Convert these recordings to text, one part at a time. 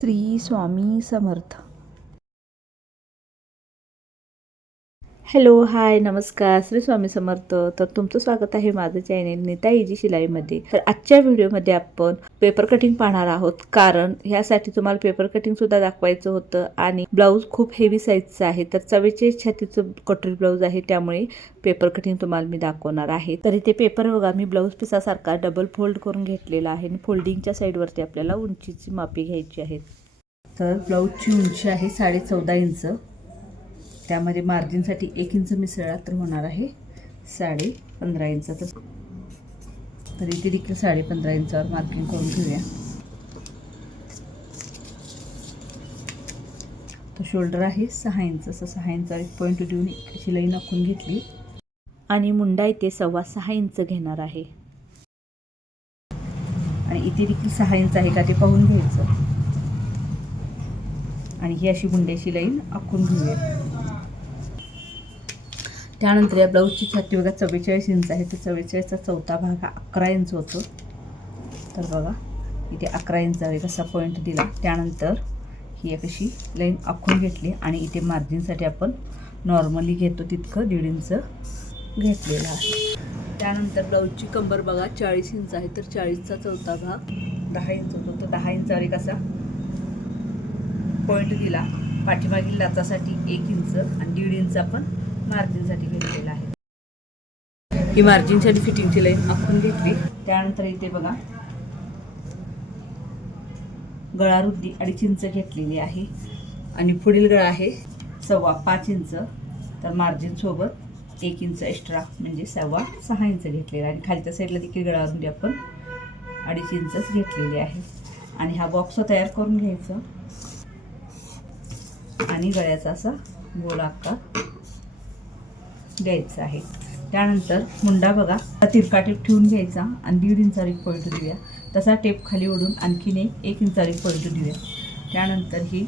Shri Swami Samarth. Hello, हाय, नमस्कार, श्री स्वामी समर्थ. तर तुमचं स्वागत आहे माझं चॅनेल नीता इजी शिलाईमध्ये. तर आजच्या व्हिडिओमध्ये आपण पेपर कटिंग पाहणार आहोत, कारण ह्यासाठी तुम्हाला पेपर कटिंग सुद्धा दाखवायचं होतं आणि ब्लाऊज खूप हेवी साईजचं आहे. तर 44 छातीचं कटोरी ब्लाऊज आहे, त्यामुळे पेपर कटिंग तुम्हाला मी दाखवणार आहे. तर इथे पेपर बघा, मी ब्लाऊज पिसासारखा डबल फोल्ड करून घेतलेला आहे आणि फोल्डिंगच्या साईडवरती आपल्याला उंचीची मापे घ्यायची आहेत. तर ब्लाऊजची उंची आहे 14.5 इंच. त्यामध्ये मार्जिनसाठी 1 इंच मिसळला तर होणार आहे 15.5 इंच. तर इथे देखील 15.5 इंचावर मार्किंग करून घेऊया. तो शोल्डर आहे 6 इंच. असं 6 इंचावर एक पॉईंट देऊन अशी लाईन आखून घेतली आणि मुंडा इथे 6.25 इंच घेणार आहे. आणि इथे देखील 6 इंच आहे का ते पाहून घ्यायचं आणि ही अशी मुंड्याची लाईन आखून घेऊया. त्यानंतर या ब्लाऊजची छाती बघा 44 इंच आहे. तर 44चा चौथा भाग हा 11 इंच होतो. तर बघा इथे 11 इंचावर कसा पॉईंट दिला. त्यानंतर ही एक अशी लाईन आखून घेतली आणि इथे मार्जिनसाठी आपण नॉर्मली घेतो तितकं 1.5 इंच घेतलेलं आहे. त्यानंतर ब्लाऊजची कंबर बघा 40 इंच आहे. तर 40चा चौथा भाग 10 इंच होतो. तर 10 इंचावर कसा पॉईंट दिला. पाठीमागील लाचासाठी 1 इंच आणि 1.5 इंच आपण मार्जिनसाठी घेतलेला आहे. ही मार्जिनसाठी फिटिंगची लाईन आखून घेतली. त्यानंतर इथे बघा गळा रुंदी 2.5 इंच घेतलेली आहे आणि पुढील गळा आहे 5.25 इंच. तर मार्जिन सोबत 1 इंच एक्स्ट्रा म्हणजे 6.25 इंच घेतलेला आहे. आणि खालच्या साईडला देखील गळा रुंदी आपण 2.5 इंचच घेतलेली आहे. आणि हा बॉक्स तयार करून घ्यायचा आणि गळ्याचा असा गोल आकार द्यायचा आहे. त्यानंतर मुंडा बघा तिरका टेप ठेवून घ्यायचा आणि 1.5 इंचावर एक पॉईंट देऊया. तसा टेप खाली ओढून आणखीन 1 इंचावर एक पॉईंट देऊया. त्यानंतर ही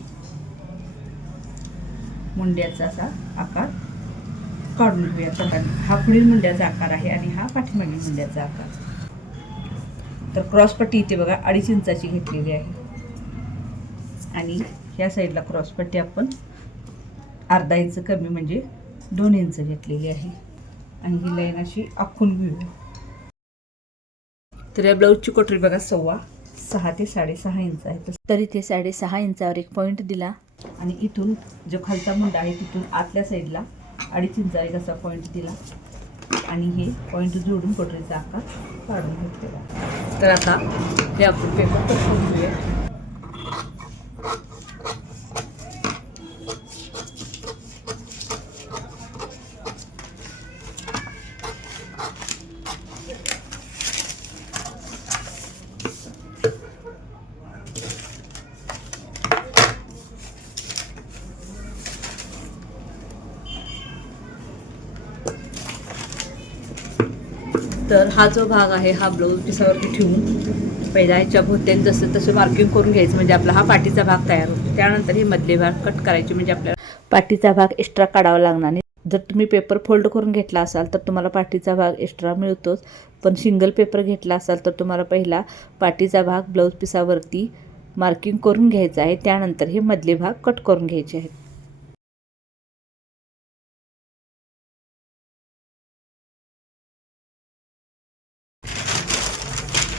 मुंड्याचा असा आकार काढून घेऊया. तर हा पुढील मुंड्याचा आकार आहे आणि हा पाठीमागील मुंड्याचा आकार. तर क्रॉसपट्टी इथे बघा 2.5 इंचाची घेतलेली आहे आणि ह्या साईडला क्रॉसपट्टी आपण अर्धा इंच कमी म्हणजे 2 इंच घेतलेली आहे आणि ही लाईन अशी आखून घेऊया. तर या ब्लाऊजची कटोरी बघा 6.25 ते 6.5 इंच आहे. तर इथे 6.5 इंचावर एक पॉईंट दिला आणि इथून जो खालचा मुंडा आहे तिथून आतल्या साईडला 2.5 इंचावर असा पॉईंट दिला आणि हे पॉईंट जोडून कटोरीचा आकार काढून घेतलेला. तर आता हे आपण पेपर कट करून घेऊया. तर हा जो भाग आहे हा ब्लाऊज पिसावरती ठेवून पहिला ह्याच्या भोवत्याने जसं तसं मार्किंग करून घ्यायचं म्हणजे आपला हा पाठीचा भाग तयार होतो. त्यानंतर हे मधले भाग कट करायचे म्हणजे आपल्याला पाठीचा भाग एक्स्ट्रा काढावा लागणार नाही. जर तुम्ही पेपर फोल्ड करून घेतला असाल तर तुम्हाला पाठीचा भाग एक्स्ट्रा मिळतोच, पण सिंगल पेपर घेतला असाल तर तुम्हाला पहिला पाठीचा भाग ब्लाऊज पिसावरती मार्किंग करून घ्यायचा आहे. त्यानंतर हे मधले भाग कट करून घ्यायचे आहेत.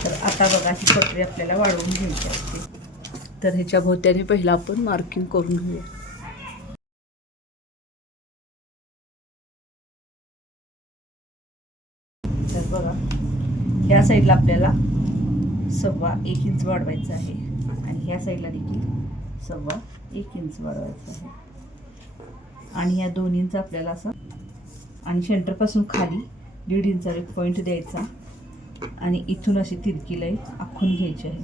तर आता बघा ही कटोरी आपल्याला वाढवून घ्यायची असते. तर ह्याच्या भोवत्याने पहिला आपण मार्किंग करून घेऊया. तर बघा ह्या साईडला आपल्याला 1.25 इंच वाढवायचं आहे आणि ह्या साईडला देखील 1.25 इंच वाढवायचं आहे आणि ह्या 2 इंच आपल्याला असं आणि सेंटरपासून खाली 1.5 इंचावर एक पॉईंट द्यायचा आणि इथून अशी तिरकी लाईन आखून घ्यायची आहे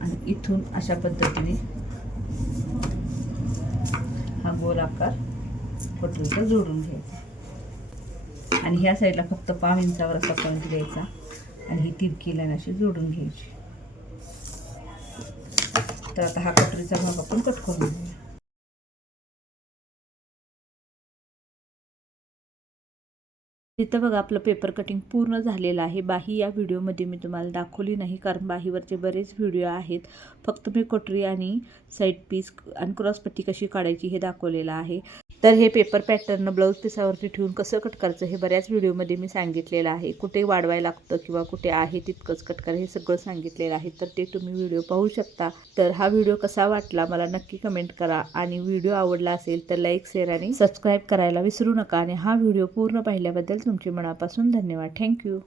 आणि इथून अशा पद्धतीने हा गोल आकार कटोरीचा जोडून घ्यायचा आणि ह्या साईडला फक्त 5 इंचावर असा पॉईंट द्यायचा आणि ही तिरकी लाईन अशी जोडून घ्यायची. तर आता हा कटोरीचा भाग आपण कट करून घेऊया. इथं बघा आपलं पेपर कटिंग पूर्ण झालेलं आहे. बाही या व्हिडिओमध्ये मी तुम्हाला दाखवली नाही, कारण बाहीवरचे बरेच व्हिडिओ आहेत. फक्त मी कटोरी आणि साईड पीस आणि क्रॉसपट्टी कशी काढायची हे दाखवलेलं आहे. तर हे पेपर पॅटर्न ब्लाऊज पिसावरती ठेवून कसं कट करायचं हे बऱ्याच व्हिडिओमध्ये मी सांगितलेलं आहे. कुठे वाढवायला लागतं किंवा कुठे आहे तितकंच कट करा हे सगळं सांगितलेलं आहे. तर ते तुम्ही व्हिडिओ पाहू शकता. तर हा व्हिडिओ कसा वाटला मला नक्की कमेंट करा आणि व्हिडिओ आवडला असेल तर लाईक, शेअर आणि सबस्क्राईब करायला विसरू नका. आणि हा व्हिडिओ पूर्ण पाहिल्याबद्दल तुमचे मनापासून धन्यवाद. थँक्यू.